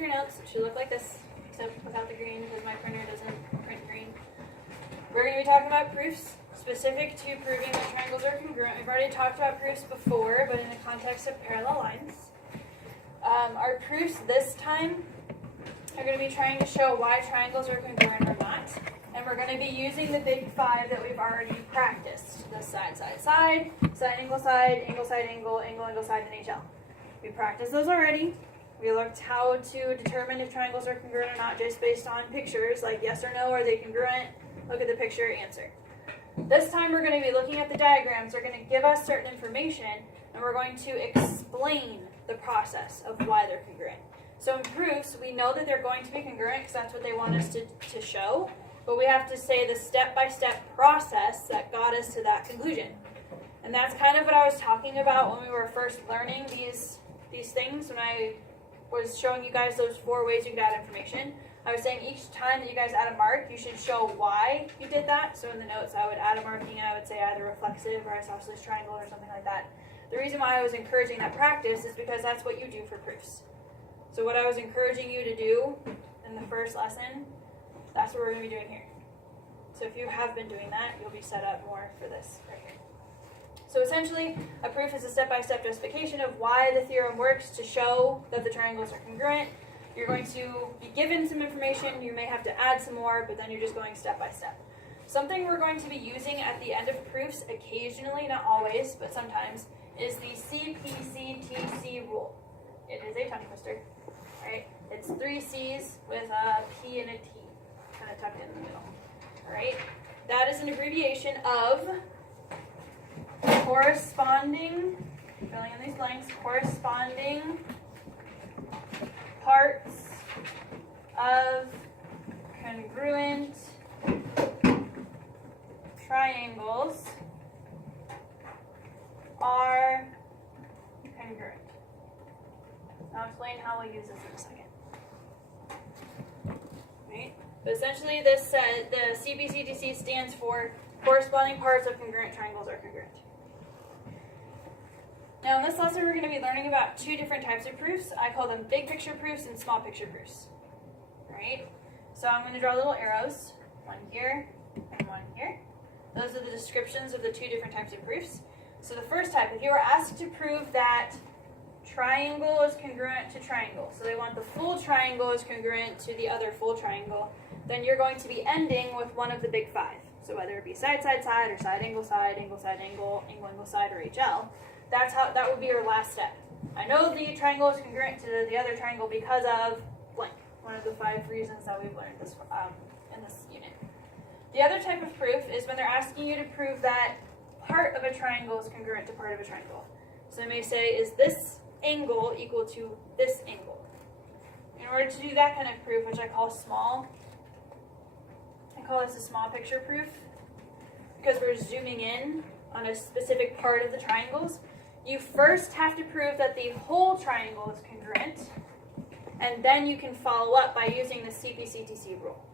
of your notes, it should look like this, except without the green because my printer doesn't print green. We're going to be talking about proofs specific to proving that triangles are congruent. We've already talked about proofs before, but in the context of parallel lines. Our proofs this time are going to be trying to show why triangles are congruent or not. And we're going to be using the big five that we've already practiced. The side, side, side, side, angle, side, angle, side, angle, angle, angle, side, and HL. We practiced those already. We looked how to determine if triangles are congruent or not just based on pictures, like yes or no, are they congruent? Look at the picture, answer. This time we're going to be looking at the diagrams. They're going to give us certain information, and we're going to explain the process of why they're congruent. So in proofs, we know that they're going to be congruent because that's what they want us to show, but we have to say the step-by-step process that got us to that conclusion. And that's kind of what I was talking about when we were first learning these things, when I was showing you guys those 4 ways you could add information. I was saying each time that you guys add a mark, you should show why you did that. So in the notes, I would add a marking and I would say either reflexive or isosceles triangle or something like that. The reason why I was encouraging that practice is because that's what you do for proofs. So what I was encouraging you to do in the first lesson, that's what we're going to be doing here. So if you have been doing that, you'll be set up more for this right here. So essentially, a proof is a step-by-step justification of why the theorem works to show that the triangles are congruent. You're going to be given some information, you may have to add some more, but then you're just going step by step. Something we're going to be using at the end of proofs occasionally, not always, but sometimes, is the CPCTC rule. It is a tongue twister, right? It's 3 C's with a P and a T, kind of tucked in the middle, all right? That is an abbreviation of corresponding, filling in these blanks, corresponding parts of congruent triangles are congruent. I'll explain how we'll use this in a second. Right? But essentially this says the CPCTC stands for corresponding parts of congruent triangles are congruent. Now in this lesson we're going to be learning about 2 different types of proofs. I call them big picture proofs and small picture proofs. Right? So I'm going to draw little arrows, one here and one here. Those are the descriptions of the 2 different types of proofs. So the first type, if you were asked to prove that triangle is congruent to triangle, so they want the full triangle is congruent to the other full triangle, then you're going to be ending with one of the big 5. So whether it be side, side, side, or side, angle, angle, angle, angle, side, or HL, that would be your last step. I know the triangle is congruent to the other triangle because of blank, one of the 5 reasons that we've learned this in this unit. The other type of proof is when they're asking you to prove that part of a triangle is congruent to part of a triangle. So they may say, is this angle equal to this angle? In order to do that kind of proof, which I call small, I call this a small picture proof because we're zooming in on a specific part of the triangles. You first have to prove that the whole triangle is congruent, and then you can follow up by using the CPCTC rule.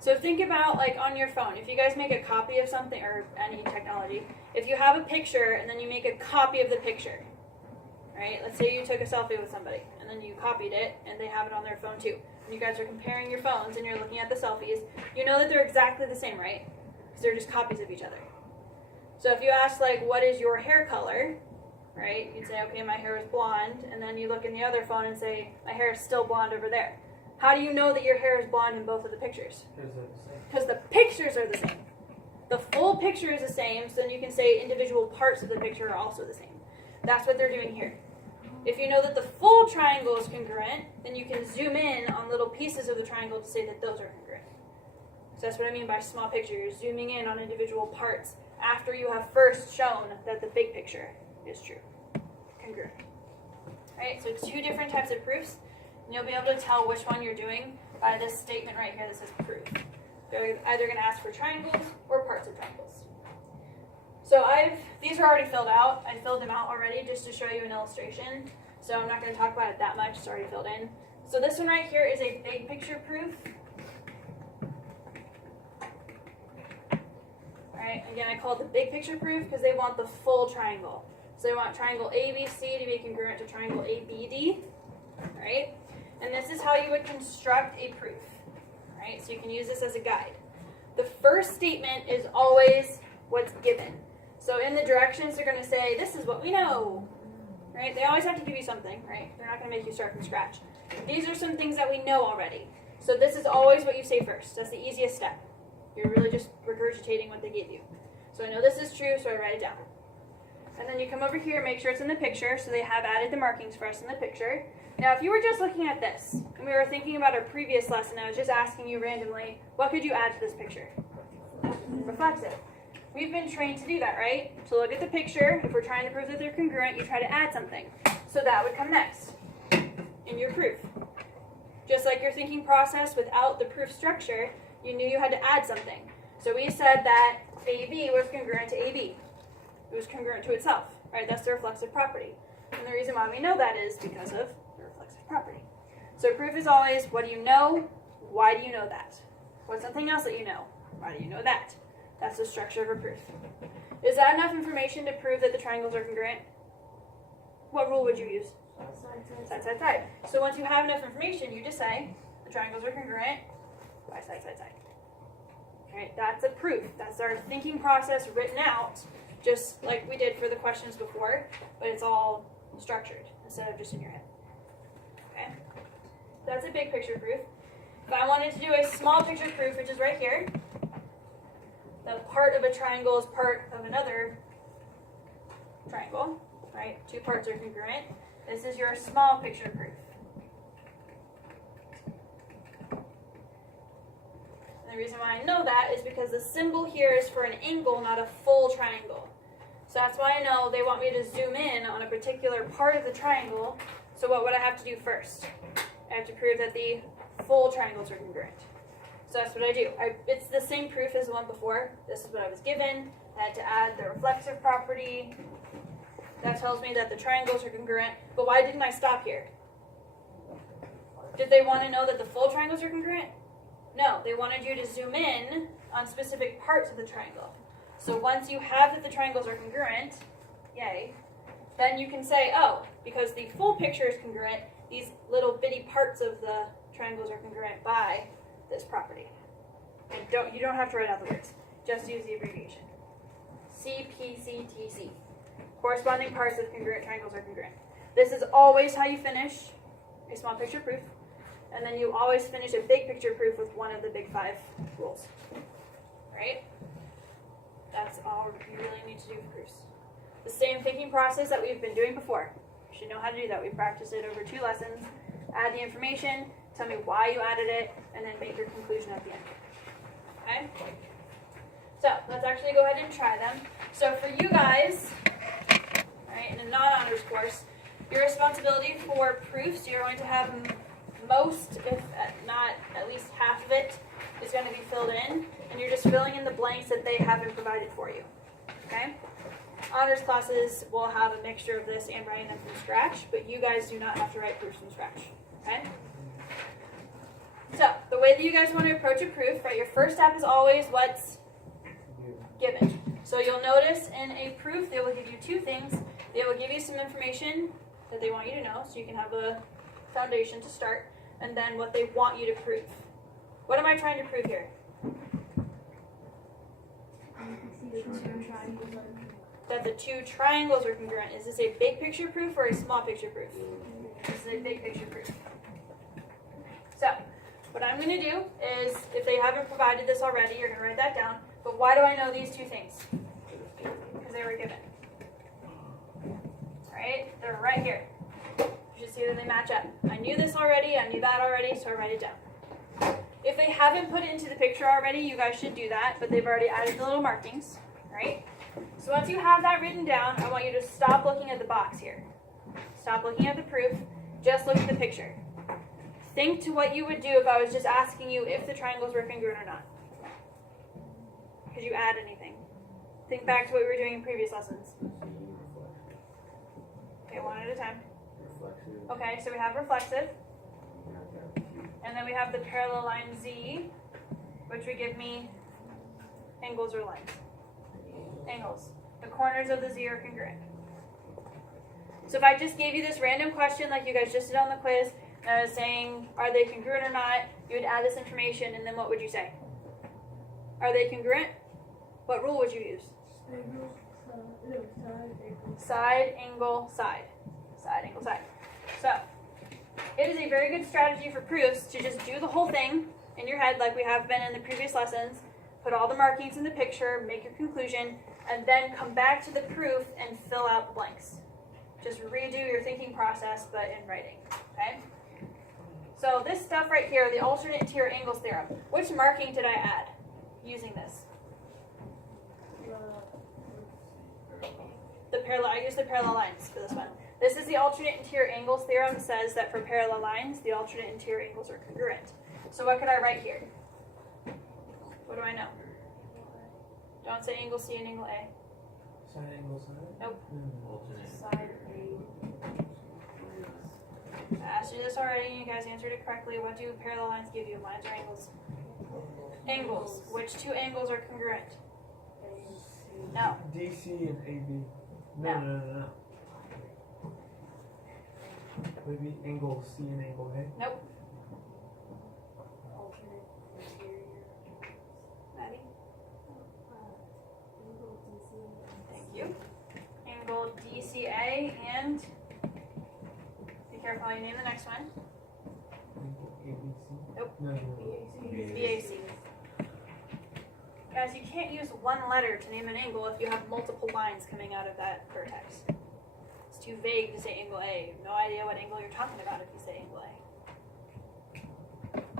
So think about, like, on your phone, if you guys make a copy of something, or any technology, if you have a picture and then you make a copy of the picture, right? Let's say you took a selfie with somebody and then you copied it and they have it on their phone too. And you guys are comparing your phones and you're looking at the selfies. You know that they're exactly the same, right? Because they're just copies of each other. So if you ask, like, what is your hair color, right? You'd say, okay, my hair is blonde. And then you look in the other phone and say, my hair is still blonde over there. How do you know that your hair is blonde in both of the pictures? Because the pictures are the same. The full picture is the same, so then you can say individual parts of the picture are also the same. That's what they're doing here. If you know that the full triangle is congruent, then you can zoom in on little pieces of the triangle to say that those are congruent. So that's what I mean by small picture. You're zooming in on individual parts after you have first shown that the big picture is true, congruent. Right? So 2 different types of proofs, and you'll be able to tell which one you're doing by this statement right here that says proof. They're either going to ask for triangles or parts of triangles. So these are already filled out. I filled them out already just to show you an illustration. So I'm not going to talk about it that much. It's already filled in. So this one right here is a big picture proof. Alright, again, I call it the big picture proof because they want the full triangle. So they want triangle ABC to be congruent to triangle ABD. Alright? And this is how you would construct a proof, right? So you can use this as a guide. The first statement is always what's given. So in the directions, they're going to say, this is what we know, right? They always have to give you something, right? They're not going to make you start from scratch. These are some things that we know already. So this is always what you say first. That's the easiest step. You're really just regurgitating what they gave you. So I know this is true, so I write it down. And then you come over here, make sure it's in the picture, so they have added the markings for us in the picture. Now, if you were just looking at this, and we were thinking about our previous lesson, I was just asking you randomly, what could you add to this picture? Reflexive. We've been trained to do that, right? To look at the picture, if we're trying to prove that they're congruent, you try to add something. So that would come next in your proof. Just like your thinking process without the proof structure, you knew you had to add something. So we said that AB was congruent to AB. It was congruent to itself, right? That's the reflexive property. And the reason why we know that is because of the reflexive property. So proof is always, what do you know? Why do you know that? What's something else that you know? Why do you know that? That's the structure of a proof. Is that enough information to prove that the triangles are congruent? What rule would you use? Side, side, side. So once you have enough information, you just say the triangles are congruent by side, side, side. Okay, that's a proof. That's our thinking process written out, just like we did for the questions before, but it's all structured instead of just in your head. Okay, that's a big picture proof. If I wanted to do a small picture proof, which is right here, the part of a triangle is part of another triangle, right? Two parts are congruent. This is your small picture proof. And the reason why I know that is because the symbol here is for an angle, not a full triangle. So that's why I know they want me to zoom in on a particular part of the triangle. So what would I have to do first? I have to prove that the full triangles are congruent. So that's what I do. It's the same proof as the one before. This is what I was given. I had to add the reflexive property. That tells me that the triangles are congruent. But why didn't I stop here? Did they want to know that the full triangles are congruent? No, they wanted you to zoom in on specific parts of the triangle. So once you have that the triangles are congruent, yay, then you can say, oh, because the full picture is congruent, these little bitty parts of the triangles are congruent by this property. And you don't have to write out the words. Just use the abbreviation. CPCTC. Corresponding parts of congruent triangles are congruent. This is always how you finish a small picture proof. And then you always finish a big picture proof with one of the big 5 rules. Right? That's all you really need to do for proofs. The same thinking process that we've been doing before. You should know how to do that. We practiced it over 2 lessons. Add the information, tell me why you added it, and then make your conclusion at the end. Okay? So let's actually go ahead and try them. So for you guys, right, in a non-honors course, your responsibility for proofs, you're going to have most, if not at least half of it, is going to be filled in, and you're just filling in the blanks that they haven't provided for you. Okay? Honors classes will have a mixture of this and writing them from scratch, but you guys do not have to write proofs from scratch. Okay? So, the way that you guys want to approach a proof, right, your first step is always what's given. So you'll notice in a proof, they will give you 2 things. They will give you some information that they want you to know, so you can have a foundation to start, and then what they want you to prove. What am I trying to prove here? That the 2 triangles are congruent. Is this a big picture proof or a small picture proof? This is a big picture proof. So, what I'm going to do is, if they haven't provided this already, you're going to write that down. But why do I know these 2 things? Because they were given. Right? They're right here. You should see that they match up. I knew this already, I knew that already, so I write it down. If they haven't put it into the picture already, you guys should do that, but they've already added the little markings, right? So once you have that written down, I want you to stop looking at the box here. Stop looking at the proof, just look at the picture. Think to what you would do if I was just asking you if the triangles were congruent or not. Could you add anything? Think back to what we were doing in previous lessons. Okay, one at a time. Okay, so we have reflexive. And then we have the parallel line Z, which would give me angles or lines. Angles. The corners of the Z are congruent. So if I just gave you this random question like you guys just did on the quiz, And I was saying, are they congruent or not? You would add this information, and then what would you say? Are they congruent? What rule would you use? Side, angle, side. Side, angle, side. So, it is a very good strategy for proofs to just do the whole thing in your head like we have been in the previous lessons, put all the markings in the picture, make your conclusion, and then come back to the proof and fill out the blanks. Just redo your thinking process, but in writing, okay? So this stuff right here, the alternate interior angles theorem, which marking did I add using this? The parallel, I used the parallel lines for this one. This is the alternate interior angles theorem, says that for parallel lines, the alternate interior angles are congruent. So what could I write here? What do I know? Don't say angle C and angle A. Side angle side? Nope. Alternate. Side I asked you this already, you guys answered it correctly. What do parallel lines give you? Lines or angles? Angles. Which two angles are congruent? No. DC and AB. No. No. Maybe angle C and angle A. Nope. alternate interior. Maddie? Angle DC. Thank you. Angle DCA and be careful how you name the next one. Angle ABC. Nope. No. BAC. Guys, you can't use one letter to name an angle if you have multiple lines coming out of that vertex. It's too vague to say angle A. You have no idea what angle you're talking about if you say angle A.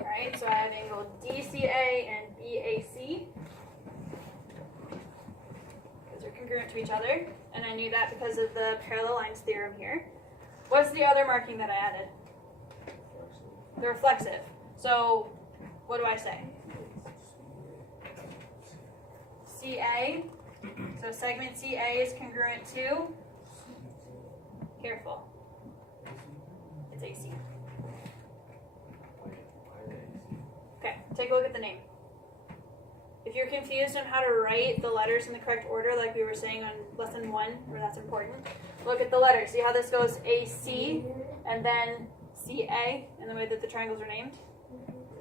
Alright, so I have angle DCA and BAC. Because they're congruent to each other. And I knew that because of the parallel lines theorem here. What's the other marking that I added? The reflexive. So, what do I say? CA. So segment CA is congruent to, careful, it's AC. Okay, take a look at the name. If you're confused on how to write the letters in the correct order, like we were saying on lesson 1, where that's important, look at the letters. See how this goes AC and then CA in the way that the triangles are named?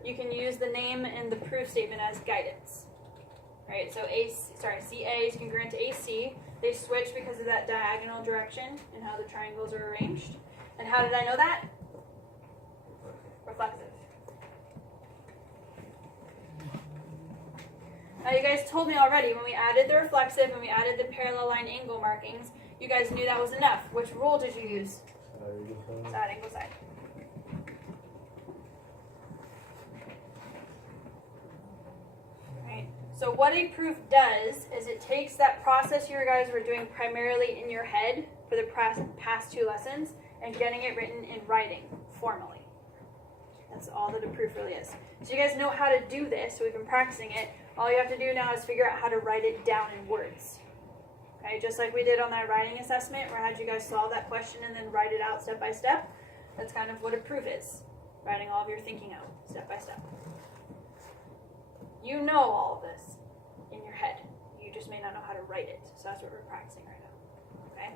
You can use the name in the proof statement as guidance. Right, so CA is congruent to AC. They switch because of that diagonal direction and how the triangles are arranged. And how did I know that? Reflexive. Now you guys told me already when we added the reflexive and we added the parallel line angle markings, you guys knew that was enough. Which rule did you use? Side, angle, side. So what a proof does is it takes that process you guys were doing primarily in your head for the past 2 lessons and getting it written in writing, formally. That's all that a proof really is. So you guys know how to do this, so we've been practicing it. All you have to do now is figure out how to write it down in words. Okay, just like we did on that writing assessment where I had you guys solve that question and then write it out step by step. That's kind of what a proof is, writing all of your thinking out step by step. You know all of this in your head. You just may not know how to write it. So that's what we're practicing right now. Okay?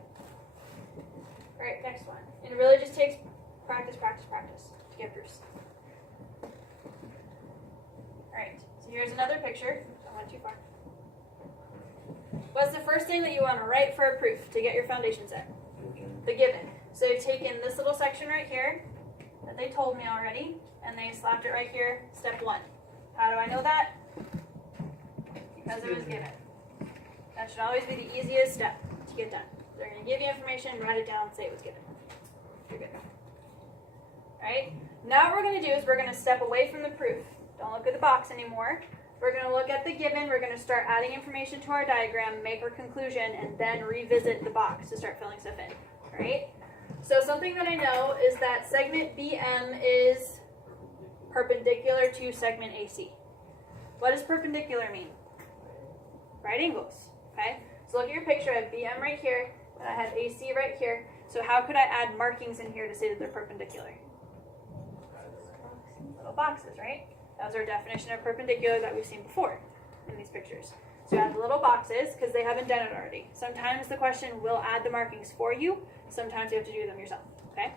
Alright, next one. And it really just takes practice to get proofs. Alright, so here's another picture. I went too far. What's the first thing that you want to write for a proof to get your foundation set? The given. So you've taken this little section right here that they told me already, and they slapped it right here, step 1. How do I know that? Because it was given. That should always be the easiest step to get done. They're going to give you information, write it down, say it was given. You're good. Alright? Now what we're going to do is we're going to step away from the proof. Don't look at the box anymore. We're going to look at the given, we're going to start adding information to our diagram, make our conclusion, and then revisit the box to start filling stuff in. Alright? So something that I know is that segment BM is perpendicular to segment AC. What does perpendicular mean? Right angles. Okay? So look at your picture. I have BM right here, and I have AC right here. So how could I add markings in here to say that they're perpendicular? Little boxes, right? That was our definition of perpendicular that we've seen before in these pictures. So you have the little boxes because they haven't done it already. Sometimes the question will add the markings for you. Sometimes you have to do them yourself. Okay?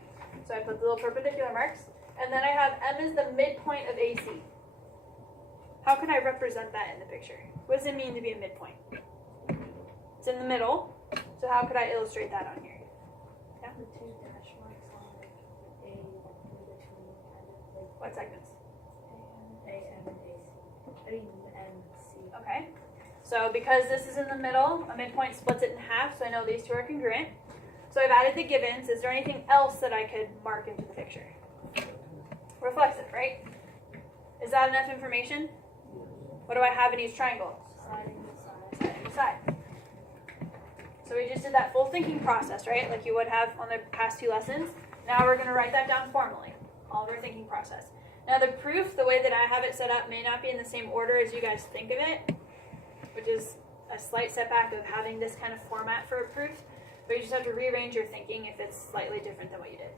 So I put the little perpendicular marks. and then I have M is the midpoint of AC. How could I represent that in the picture? What does it mean to be a midpoint? It's in the middle, so how could I illustrate that on here? The two dash marks on like A in between, kind of like What segments? AM and AC. I mean M C. Okay. So because this is in the middle, a midpoint splits it in half, so I know these two are congruent. So I've added the givens. Is there anything else that I could mark into the picture? Reflexive, right? Is that enough information? What do I have in each triangle? Side and side. Side and side. So we just did that full thinking process, right? Like you would have on the past 2 lessons. Now we're going to write that down formally, all of our thinking process. Now the proof, the way that I have it set up, may not be in the same order as you guys think of it, which is a slight setback of having this kind of format for a proof. But you just have to rearrange your thinking if it's slightly different than what you did.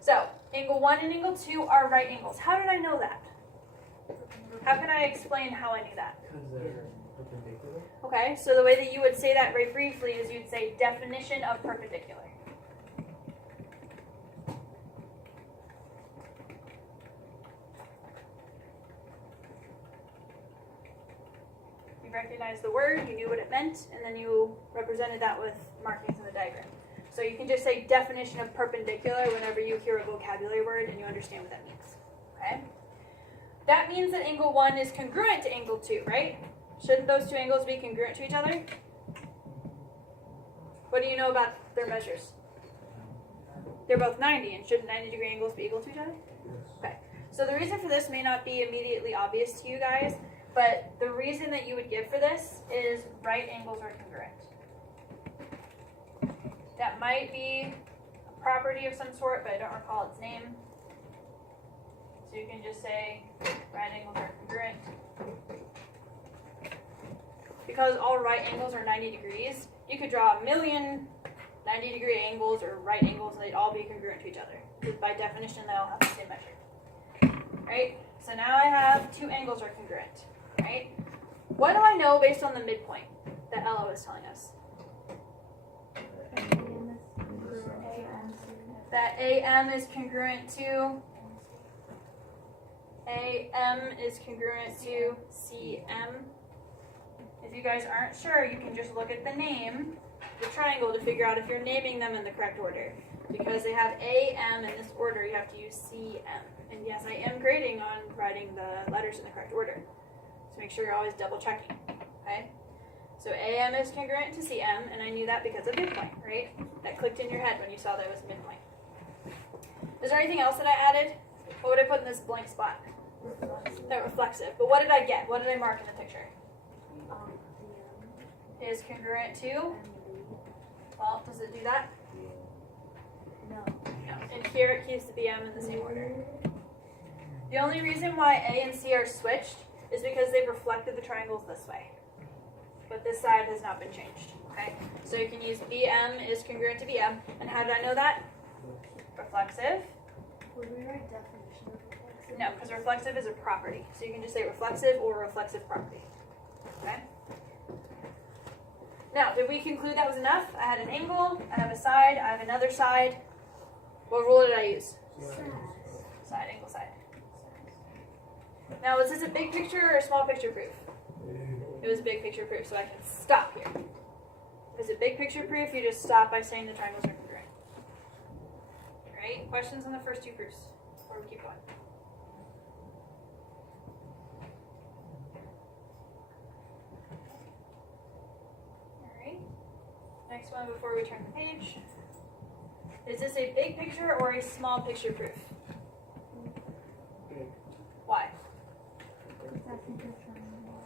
So angle 1 and angle 2 are right angles. How did I know that? How can I explain how I knew that? Because they're perpendicular. Okay, so the way that you would say that very briefly is you'd say definition of perpendicular. You recognized the word, you knew what it meant, and then you represented that with markings in the diagram. So you can just say definition of perpendicular whenever you hear a vocabulary word and you understand what that means. Okay? That means that angle 1 is congruent to angle 2, right? Shouldn't those 2 angles be congruent to each other? What do you know about their measures? They're both 90, and shouldn't 90-degree angles be equal to each other? Okay. So the reason for this may not be immediately obvious to you guys, but the reason that you would give for this is right angles are congruent. That might be a property of some sort, but I don't recall its name. So you can just say right angles are congruent. Because all right angles are 90 degrees, you could draw a million 90-degree angles or right angles and they'd all be congruent to each other. Because by definition, they all have the same measure. Right? So now I have 2 angles are congruent. Right? What do I know based on the midpoint that LO is telling us? That AM is congruent to CM. If you guys aren't sure, you can just look at the name, the triangle, to figure out if you're naming them in the correct order. Because they have AM in this order, you have to use CM. And yes, I am grading on writing the letters in the correct order. So make sure you're always double checking. Okay? So AM is congruent to CM, and I knew that because of midpoint, right? That clicked in your head when you saw that it was midpoint. Is there anything else that I added? What would I put in this blank spot? That reflexive. But what did I get? What did I mark in the picture? Is congruent to? Well, does it do that? No. No. And here it keeps the BM in the same order. The only reason why A and C are switched is because they've reflected the triangles this way. But this side has not been changed. Okay? So you can use BM is congruent to BM. And how did I know that? Reflexive. Would we write definition of reflexive? No, because reflexive is a property. So you can just say reflexive or reflexive property. Okay? Now, did we conclude that was enough? I had an angle, I have a side, I have another side. What rule did I use? Side, angle, side. Now, was this a big picture or a small picture proof? It was a big picture proof, so I can stop here. If it's a big picture proof, you just stop by saying the triangles are congruent. Alright, questions on the first 2 proofs before we keep going? Alright, next one before we turn the page. Is this a big picture or a small picture proof? Big. Why?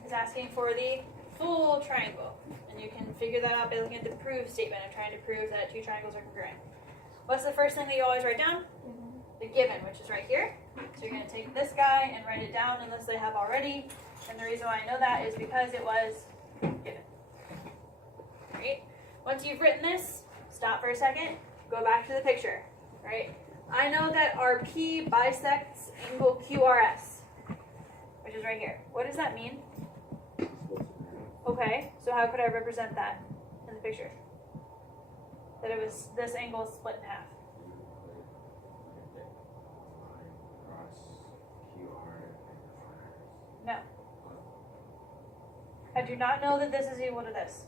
It's asking for the full triangle. And you can figure that out by looking at the prove statement. I'm trying to prove that 2 triangles are congruent. What's the first thing that you always write down? The given, which is right here. So you're going to take this guy and write it down unless they have already. And the reason why I know that is because it was given. Right? Once you've written this, stop for a second, go back to the picture. Right? I know that our P bisects angle QRS, which is right here. What does that mean? Okay, so how could I represent that in the picture? That it was this angle is split in half. No. I do not know that this is equal to this.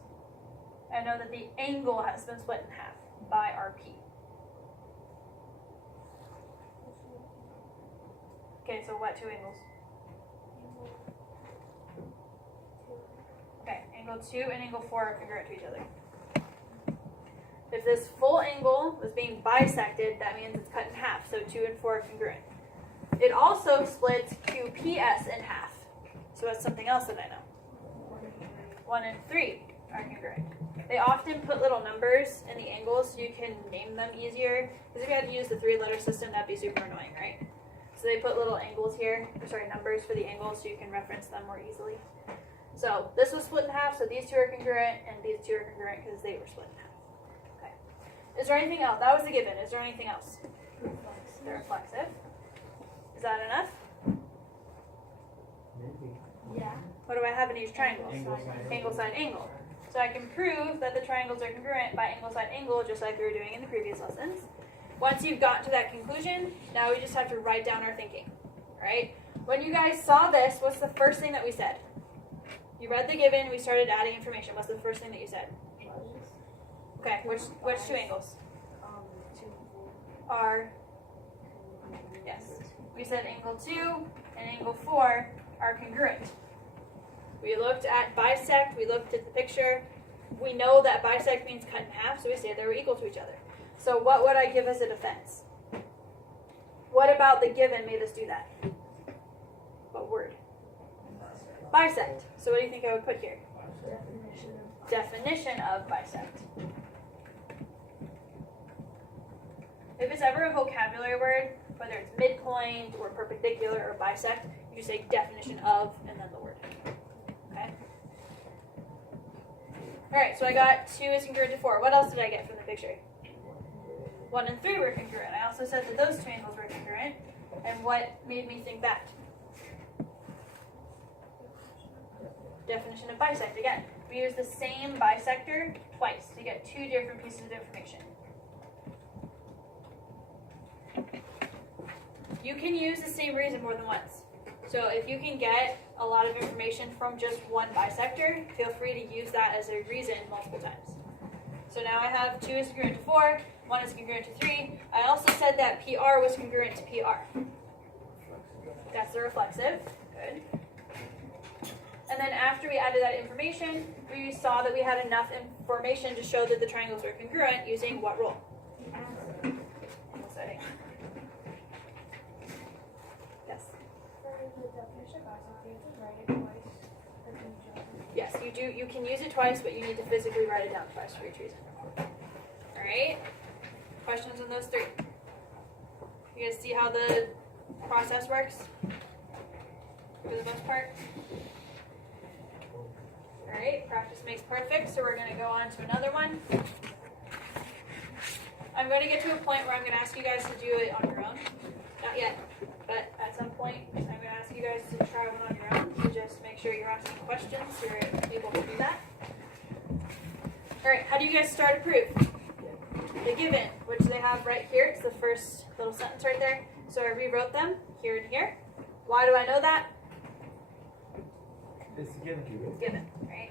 I know that the angle has been split in half by RP. Okay, so what two angles? Okay, angle 2 and angle 4 are congruent to each other. If this full angle was being bisected, that means it's cut in half, so 2 and 4 are congruent. It also splits QPS in half, so that's something else that I know. 1 and 3 are congruent. They often put little numbers in the angles so you can name them easier, because if you had to use the 3-letter system, that'd be super annoying, right? So they put little angles here, or sorry, numbers for the angles so you can reference them more easily. So this was split in half, so these two are congruent, and these two are congruent because they were split in half. Okay. Is there anything else? That was a given. Is there anything else? They're reflexive. Is that enough? Maybe. Yeah. What do I have in each triangle? Angle, side, Angle, side, angle. So I can prove that the triangles are congruent by angle, side, angle, just like we were doing in the previous lessons. Once you've gotten to that conclusion, now we just have to write down our thinking. Alright? When you guys saw this, what's the first thing that we said? You read the given, we started adding information. What's the first thing that you said? Okay, which two angles? Two. Are, yes. We said angle 2 and angle 4 are congruent. We looked at bisect, we looked at the picture. We know that bisect means cut in half, so we say they were equal to each other. So what would I give as a defense? What about the given made us do that? What word? Bisect. So what do you think I would put here? Definition of bisect. If it's ever a vocabulary word, whether it's midpoint or perpendicular or bisect, you just say definition of and then the word. Okay? Alright, so I got 2 is congruent to 4. What else did I get from the picture? 1 and 3 were congruent. I also said that those two angles were congruent. And what made me think that? Definition of bisect. Again, we use the same bisector twice to get 2 different pieces of information. You can use the same reason more than once. So if you can get a lot of information from just one bisector, feel free to use that as a reason multiple times. So now I have 2 is congruent to 4, 1 is congruent to 3. I also said that PR was congruent to PR. That's the reflexive. Good. And then after we added that information, we saw that we had enough information to show that the triangles were congruent using what rule? Angle setting. Yes? For the definition of bisect, you have to write it twice. Yes, you do. You can use it twice, but you need to physically write it down twice for each reason. Alright? Questions on those 3? You guys see how the process works? For the most part? Alright, practice makes perfect, so we're going to go on to another one. I'm going to get to a point where I'm going to ask you guys to do it on your own. Not yet, but at some point I'm going to ask you guys to try one on your own. So just make sure you're asking questions so you're able to do that. Alright, how do you guys start a proof? The given, which they have right here. It's the first little sentence right there. So I rewrote them here and here. Why do I know that? It's given. It's given, right?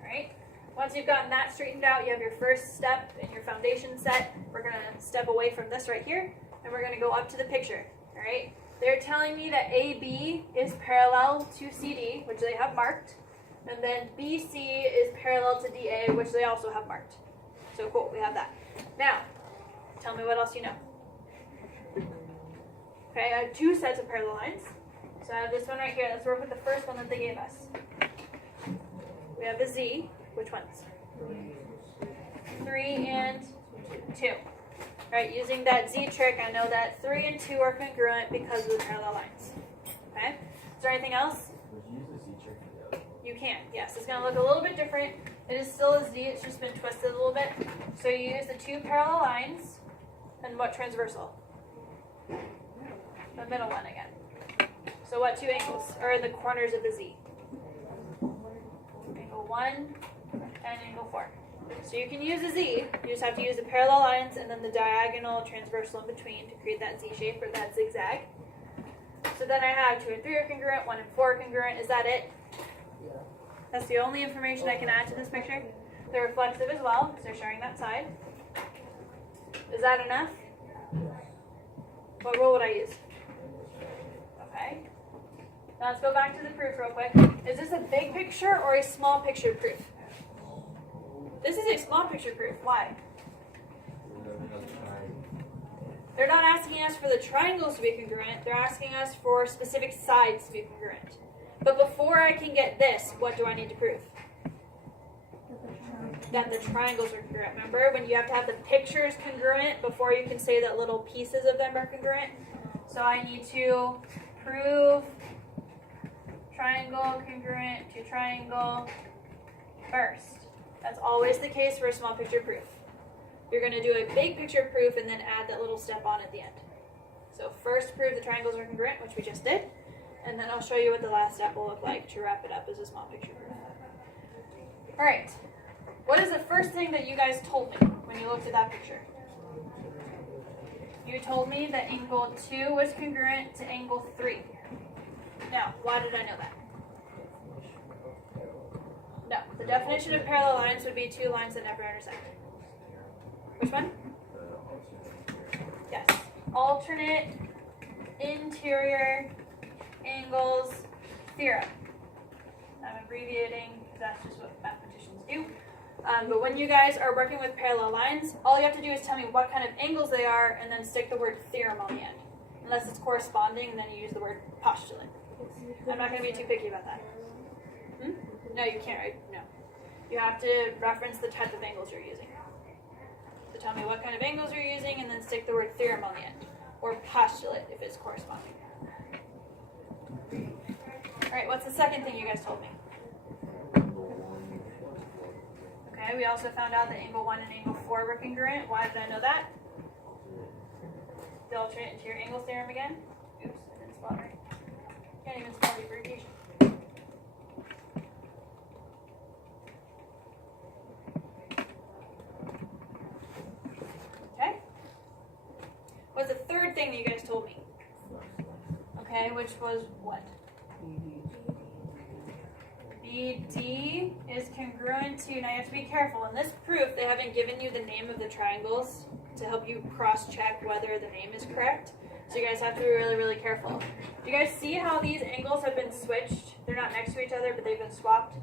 Alright. Once you've gotten that straightened out, you have your first step in your foundation set. We're going to step away from this right here, and we're going to go up to the picture. Alright? They're telling me that AB is parallel to CD, which they have marked, and then BC is parallel to DA, which they also have marked. So cool, we have that. Now, tell me what else you know. Okay, I have 2 sets of parallel lines. So I have this one right here. Let's work with the first one that they gave us. We have a Z. Which ones? 3 and 2. Right, using that Z trick, I know that 3 and 2 are congruent because of the parallel lines. Okay? Is there anything else? You can, yes. It's going to look a little bit different. It is still a Z, it's just been twisted a little bit. So you use the 2 parallel lines, and what transversal? The middle one again. So what 2 angles are the corners of the Z? Angle 1 and angle 4. So you can use a Z, you just have to use the parallel lines and then the diagonal transversal in between to create that Z shape or that zigzag. So then I have 2 and 3 are congruent, 1 and 4 are congruent. Is that it? Yeah. That's the only information I can add to this picture. They're reflexive as well, because they're sharing that side. Is that enough? What rule would I use? Okay. Now let's go back to the proof real quick. Is this a big picture or a small picture proof? This is a small picture proof. Why? They're not asking us for the triangles to be congruent. They're asking us for specific sides to be congruent. But before I can get this, what do I need to prove? That the triangles are congruent. Remember, when you have to have the pictures congruent before you can say that little pieces of them are congruent? So I need to prove triangle congruent to triangle first. That's always the case for a small picture proof. You're going to do a big picture proof and then add that little step on at the end. So first prove the triangles are congruent, which we just did, and then I'll show you what the last step will look like to wrap it up as a small picture proof. All right, what is the first thing that you guys told me when you looked at that picture? You told me that angle 2 was congruent to angle 3. Now, why did I know that? No, the definition of parallel lines would be 2 lines that never intersect. Which one? Yes. Alternate interior angles theorem. I'm abbreviating because that's just what mathematicians do. But when you guys are working with parallel lines, all you have to do is tell me what kind of angles they are and then stick the word theorem on the end. Unless it's corresponding, then you use the word postulate. I'm not going to be too picky about that. No, you can't, right? No. You have to reference the type of angles you're using. So tell me what kind of angles you're using and then stick the word theorem on the end. Or postulate if it's corresponding. Alright, what's the second thing you guys told me? Okay, we also found out that angle 1 and angle 4 were congruent. Why did I know that? The alternate interior angles theorem again. Oops, I didn't spell it right. Can't even spell the abbreviation. Okay. What's the third thing that you guys told me? Okay, which was what? BD is congruent to, now you have to be careful. In this proof, they haven't given you the name of the triangles to help you cross-check whether the name is correct. So you guys have to be really, really careful. Do you guys see how these angles have been switched? They're not next to each other, but they've been swapped?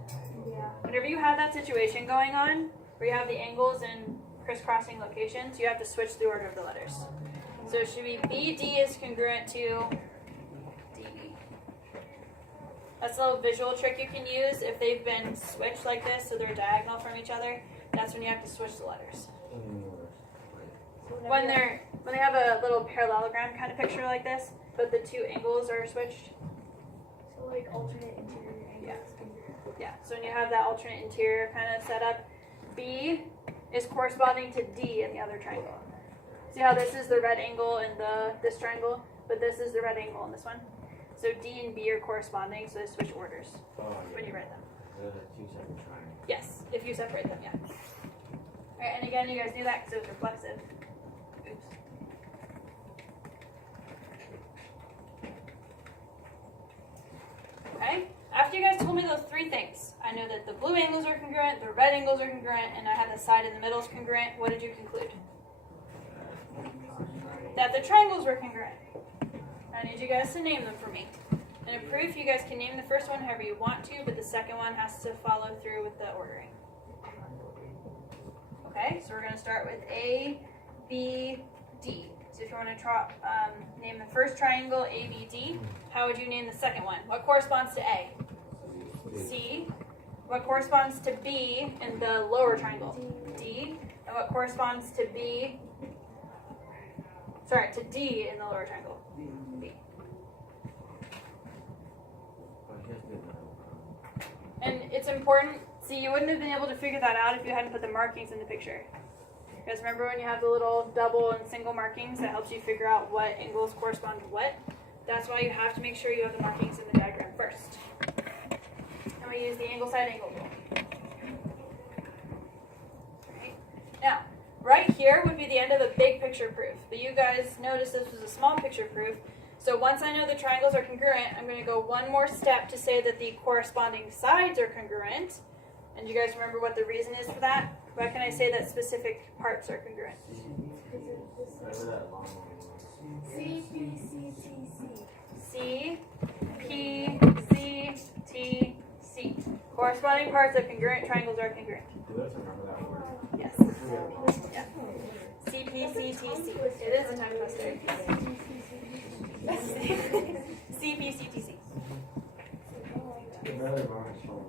Yeah. Whenever you have that situation going on, where you have the angles in crisscrossing locations, you have to switch the order of the letters. So it should be BD is congruent to DE. That's a little visual trick you can use if they've been switched like this, so they're diagonal from each other. That's when you have to switch the letters. When they have a little parallelogram kind of picture like this, but the 2 angles are switched. So like alternate interior angles. Yeah, so when you have that alternate interior kind of set up, B is corresponding to D in the other triangle. See how this is the red angle in this triangle, but this is the red angle in this one? So D and B are corresponding, so they switch orders when you write them. Those are 2 separate triangles. Yes, if you separate them, yeah. Alright, and again, you guys knew that because it was reflexive. Oops. Okay, after you guys told me those 3 things, I know that the blue angles are congruent, the red angles are congruent, and I had the side in the middle is congruent. What did you conclude? That the triangles were congruent. I need you guys to name them for me. In a proof, you guys can name the first one however you want to, but the second one has to follow through with the ordering. Okay, so we're going to start with A, B, D. So if you want to name the first triangle A, B, D, how would you name the second one? What corresponds to A? C. What corresponds to B in the lower triangle? D. And what corresponds to B? Sorry, to D in the lower triangle? B. And it's important, see, you wouldn't have been able to figure that out if you hadn't put the markings in the picture. You guys remember when you have the little double and single markings that helps you figure out what angles correspond to what? That's why you have to make sure you have the markings in the diagram first. And we use the angle side angle rule. Now, right here would be the end of a big picture proof. But you guys noticed this was a small picture proof. So once I know the triangles are congruent, I'm going to go one more step to say that the corresponding sides are congruent. And you guys remember what the reason is for that? Why can I say that specific parts are congruent? Whatever that long one was. C, P, C, T, C. C, P, C, T, C. Corresponding parts of congruent triangles are congruent. Do we have to remember that word? Yes. Yeah. C, P, C, T, C. It is a tongue twister. C, P, C, T, C. Another Roman's phone.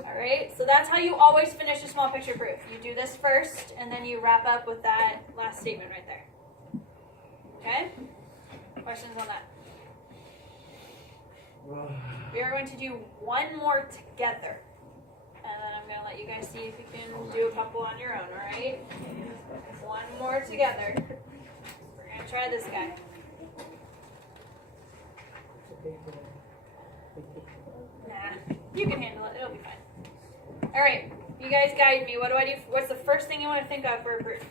Alright, so that's how you always finish a small picture proof. You do this first, and then you wrap up with that last statement right there. Okay? Questions on that? We are going to do one more together. And then I'm going to let you guys see if you can do a couple on your own, alright? One more together. We're going to try this guy. Nah, you can handle it. It'll be fine. Alright, you guys guide me. What do I do? What's the first thing you want to think of for a proof?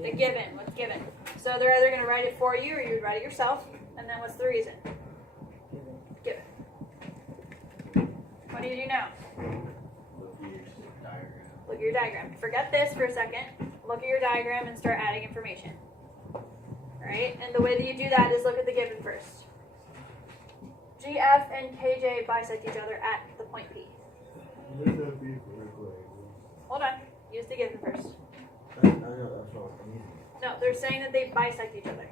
The given. What's given? So they're either going to write it for you or you would write it yourself. And then what's the reason? Given. What do you do now? Look at your diagram. Forget this for a second. Look at your diagram and start adding information. Right? And the way that you do that is look at the given first. GF and KJ bisect each other at the point P. Hold on. Use the given first. I know, that's what I'm using. No, they're saying that they bisect each other.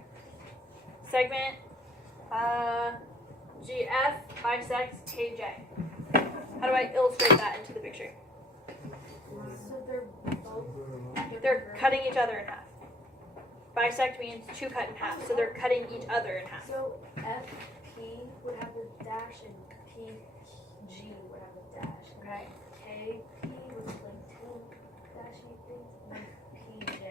Segment GF bisects KJ. How do I illustrate that into the picture? So they're both. They're cutting each other in half. Bisect means to cut in half, so they're cutting each other in half. So FP would have a dash and PG would have a dash. Okay. KP was like two dashy things, and PJ.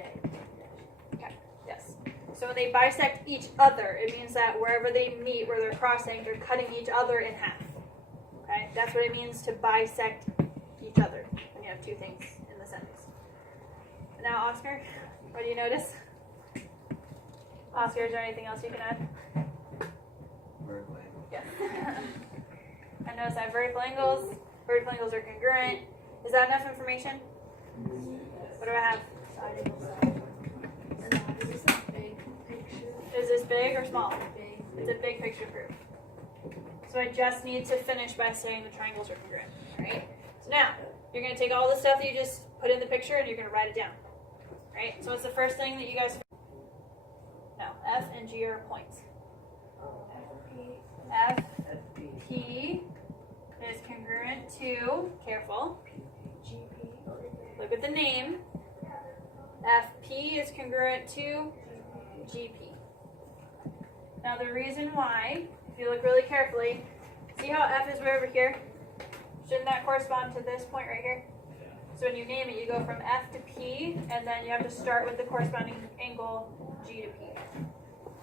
Okay. Yes. So when they bisect each other, it means that wherever they meet, where they're crossing, they're cutting each other in half. Okay. That's what it means to bisect each other when you have two things in the sentence. Now, Oscar, what do you notice? Oscar, is there anything else you can add? Vertical angle. Yes. I notice I have vertical angles. Vertical angles are congruent. Is that enough information? What do I have? Side angle side. And then this is a big picture. Is this big or small? Big. It's a big picture proof. So I just need to finish by saying the triangles are congruent. Alright? So now, you're going to take all the stuff that you just put in the picture and you're going to write it down. Alright? So what's the first thing that you guys... No, F and G are points. F, P is congruent to, careful, GP. look at the name. FP is congruent to GP. Now the reason why, if you look really carefully, see how F is way over here? Shouldn't that correspond to this point right here? So when you name it, you go from F to P, and then you have to start with the corresponding angle G to P.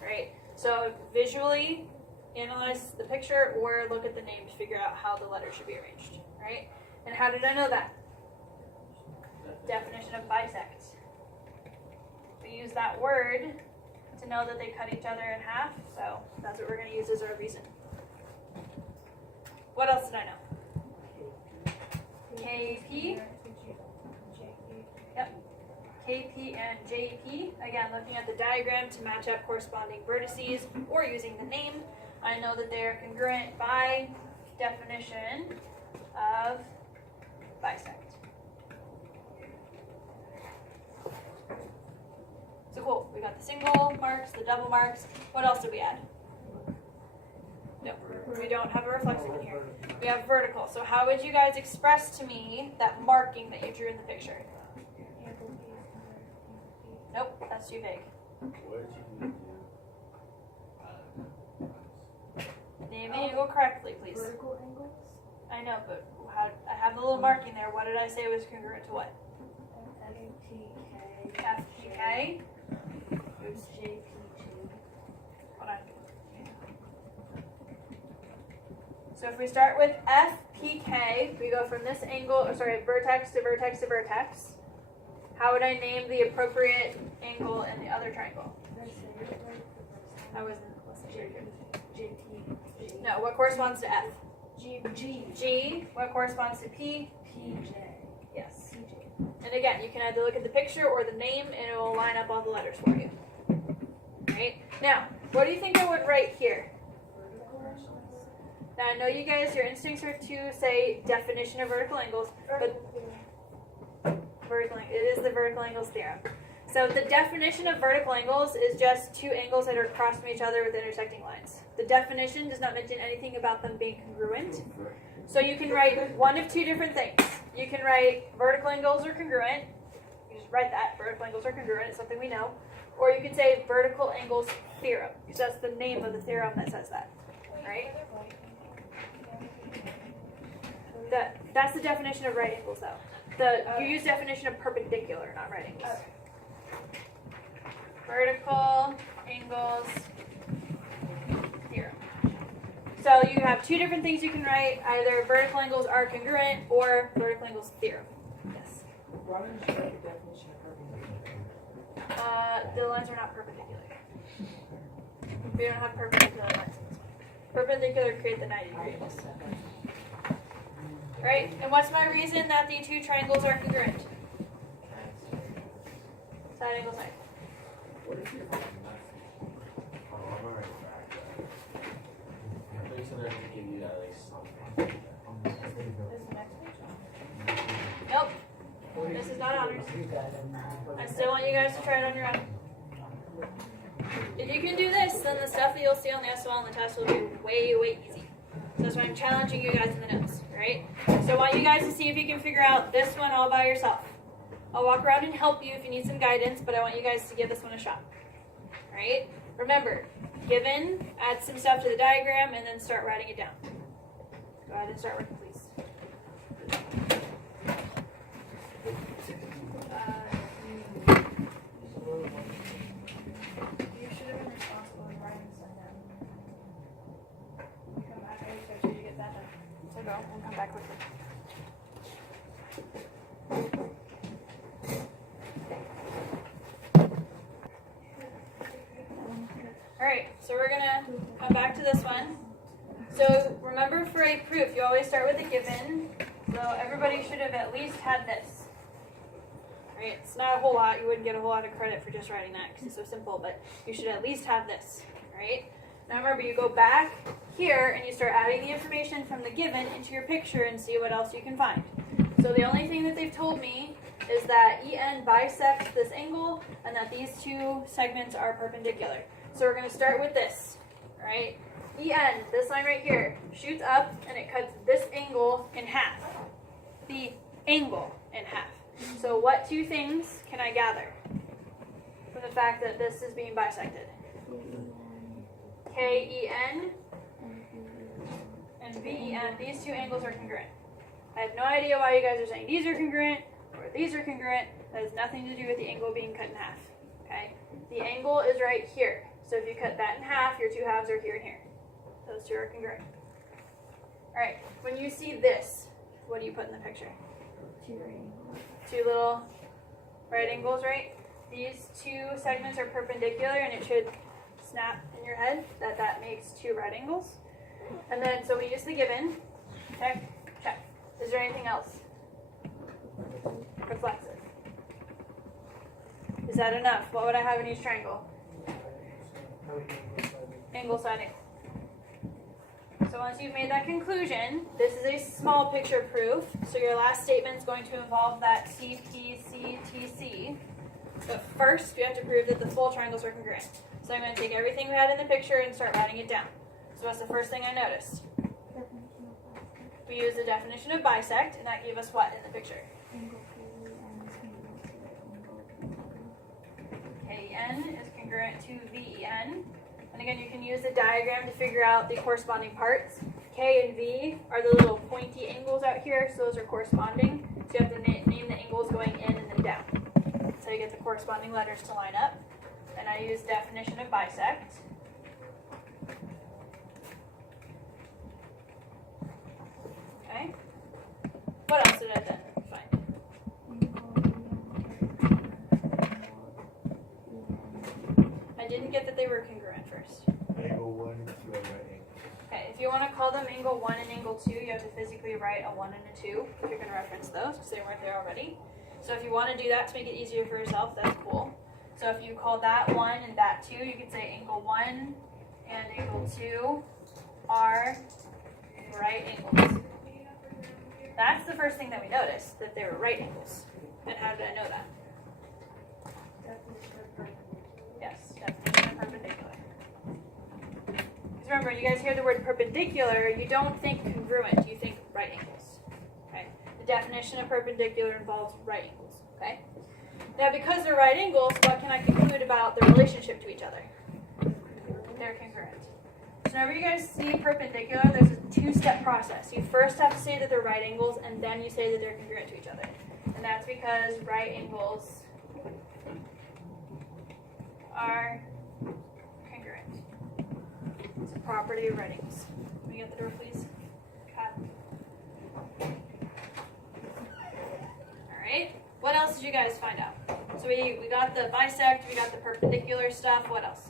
Right? So visually analyze the picture or look at the name to figure out how the letters should be arranged. Right? And how did I know that? Definition of bisect. We use that word to know that they cut each other in half, so that's what we're going to use as our reason. What else did I know? KP. Yep. KP and JP. Again, looking at the diagram to match up corresponding vertices or using the name, I know that they are congruent by definition of bisect. So cool. We got the single marks, the double marks. What else did we add? No, we don't have a reflexive in here. We have vertical. So how would you guys express to me that marking that you drew in the picture? Nope, that's too big. What did you do? Name the angle correctly, please. Vertical angles. I know, but how, I have the little marking there. What did I say was congruent to what? FPK. FPK. Oops. JPG. Hold on. So if we start with PK, we go from this angle, or sorry, vertex to vertex to vertex. How would I name the appropriate angle in the other triangle? I wasn't listening. JP. No, what corresponds to F? G. G, what corresponds to P? PJ. Yes. CJ. And again, you can either look at the picture or the name and it will line up all the letters for you. Right? Now, what do you think I would write here? Now, I know you guys, your instincts are to say definition of vertical angles, but it is the vertical angles theorem. So the definition of vertical angles is just two angles that are across from each other with intersecting lines. The definition does not mention anything about them being congruent. So you can write one of two different things. You can write vertical angles are congruent. You just write that, vertical angles are congruent, it's something we know. Or you can say vertical angles theorem, because that's the name of the theorem that says that, right? That's the definition of right angles though. You use definition of perpendicular, not right angles. Vertical angles theorem. So you have two different things you can write, either vertical angles are congruent or vertical angles theorem. Yes. Why don't you write the definition of perpendicular? The lines are not perpendicular. We don't have perpendicular lines. Perpendicular create the 90 degrees. Right? And what's my reason that the two triangles are congruent? Side angle side. What is your Oh, I'm already back. I think so they're gonna give you that like something. Nope. This is not honors. I still want you guys to try it on your own. If you can do this, then the stuff that you'll see on the SOL and the test will be way, way easy. So that's why I'm challenging you guys in the notes, right? So I want you guys to see if you can figure out this one all by yourself. I'll walk around and help you if you need some guidance, but I want you guys to give this one a shot. Right? Remember, given, add some stuff to the diagram, and then start writing it down. Go ahead and start working, please. You should have been responsible in writing some down. When you come back, I expect you to get that done. So go and come back quickly. Alright, so we're gonna come back to this one. So remember, for a proof, you always start with a given. So everybody should have at least had this. Right? It's not a whole lot. You wouldn't get a whole lot of credit for just writing that because it's so simple, but you should at least have this. Right? Now remember, you go back here and you start adding the information from the given into your picture and see what else you can find. So the only thing that they've told me is that EN bisects this angle and that these two segments are perpendicular. So we're going to start with this, right? EN, this line right here, shoots up and it cuts this angle in half. The angle in half. So what two things can I gather from the fact that this is being bisected? KEN and VEN, these two angles are congruent. I have no idea why you guys are saying these are congruent or these are congruent. That has nothing to do with the angle being cut in half. Okay? The angle is right here. So if you cut that in half, your two halves are here and here. Those two are congruent. Alright, when you see this, what do you put in the picture? Two little right angles, right? These two segments are perpendicular and it should snap in your head that that makes two right angles. And then, so we use the given. Check, check. Is there anything else? Reflexive. Is that enough? What would I have in each triangle? Angle, side angle. So once you've made that conclusion, this is a small picture proof. So your last statement is going to involve that CPCTC. But first, we have to prove that the full triangles are congruent. So I'm going to take everything we had in the picture and start writing it down. So what's the first thing I noticed? We used the definition of bisect, and that gave us what in the picture? KN is congruent to VEN. And again, you can use the diagram to figure out the corresponding parts. K and V are the little pointy angles out here, so those are corresponding. So you have to name the angles going in and then down. So you get the corresponding letters to line up. And I use definition of bisect. Okay. they were congruent first? Angle 1 to a right angle. Okay, if you want to call them angle 1 and angle 2, you have to physically write a 1 and a 2 if you're going to reference those because they weren't there already. So if you want to do that to make it easier for yourself, that's cool. So if you call that 1 and that 2, you could say angle 1 and angle 2 are right angles. That's the first thing that we noticed, that they were right angles. And how did I know that? Definition of perpendicular. Yes, definition of perpendicular. Because remember, you guys hear the word perpendicular, you don't think congruent, you think right angles. Okay? The definition of perpendicular involves right angles. Okay? Now, because they're right angles, what can I conclude about their relationship to each other? They're congruent. So whenever you guys see perpendicular, there's a two-step process. You first have to say that they're right angles, and then you say that they're congruent to each other. And that's because right angles are congruent. It's a property of right angles. Can we get the door, please? Cat. Alright. What else did you guys find out? So we got the bisect, we got the perpendicular stuff. What else?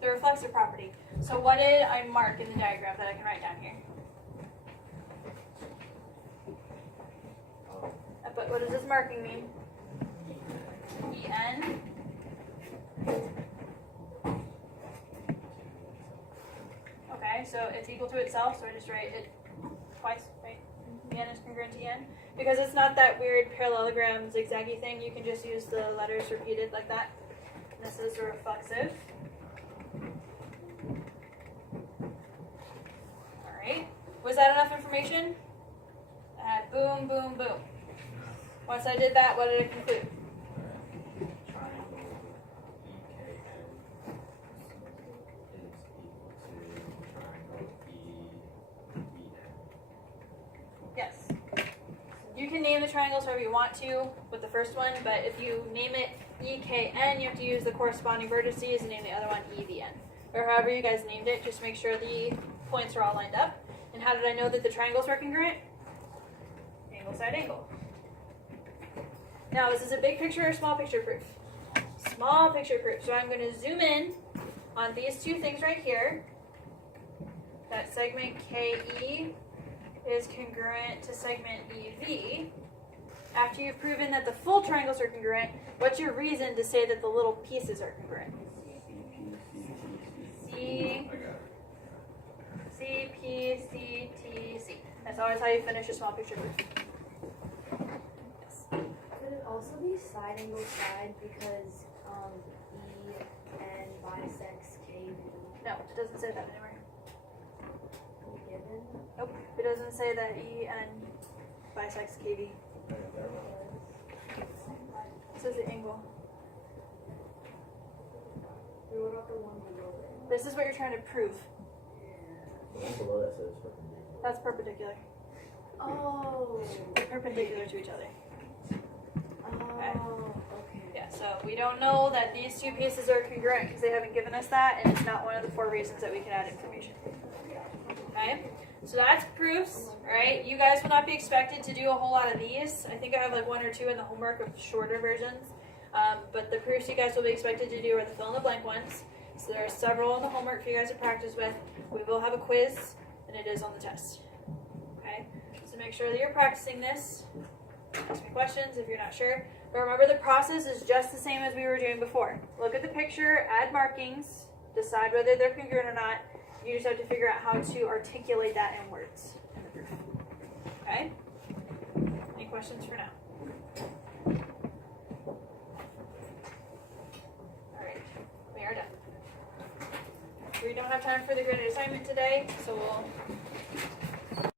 The reflexive property. So what did I mark in the diagram that I can write down here? But what does this marking mean? En. Okay, so it's equal to itself, so I just write it twice, right? En is congruent to En. Because it's not that weird parallelogram zigzaggy thing, you can just use the letters repeated like that. And this is a reflexive. Alright, was that enough information? Boom, boom, boom. Once I did that, what did I conclude? Triangle EKN is equal to triangle EBN. Yes. You can name the triangles however you want to with the first one, but if you name it EKN, you have to use the corresponding vertices and name the other one EVN. Or however you guys named it, just make sure the points are all lined up. And how did I know that the triangles were congruent? Angle, side, angle. Now, this is a big picture or small picture proof? Small picture proof. So I'm going to zoom in on these two things right here. That segment KE is congruent to segment EV. After you've proven that the full triangles are congruent, what's your reason to say that the little pieces are congruent? C, P, C, T, C. That's always how you finish a small picture proof. Yes. Could it also be side angle side because E and bisects KV? No, it doesn't say that anywhere. Given? Nope, it doesn't say that E and bisects KV. It says the angle. What about the one below it? This is what you're trying to prove. The one below that says perpendicular. That's perpendicular. Oh. They're perpendicular to each other. Oh, okay. Yeah, so we don't know that these two pieces are congruent because they haven't given us that, and it's not one of the 4 reasons that we can add information. Okay? So that's proofs, right? You guys will not be expected to do a whole lot of these. I think I have like 1 or 2 in the homework of shorter versions. But the proofs you guys will be expected to do are the fill-in-the-blank ones. So there are several in the homework for you guys to practice with. We will have a quiz, and it is on the test. Okay? So make sure that you're practicing this. Ask me questions if you're not sure. But remember, the process is just the same as we were doing before. Look at the picture, add markings, decide whether they're congruent or not. You just have to figure out how to articulate that in words in the proof. Okay? Any questions for now? Alright, we are done. We don't have time for the graded assignment today, so we'll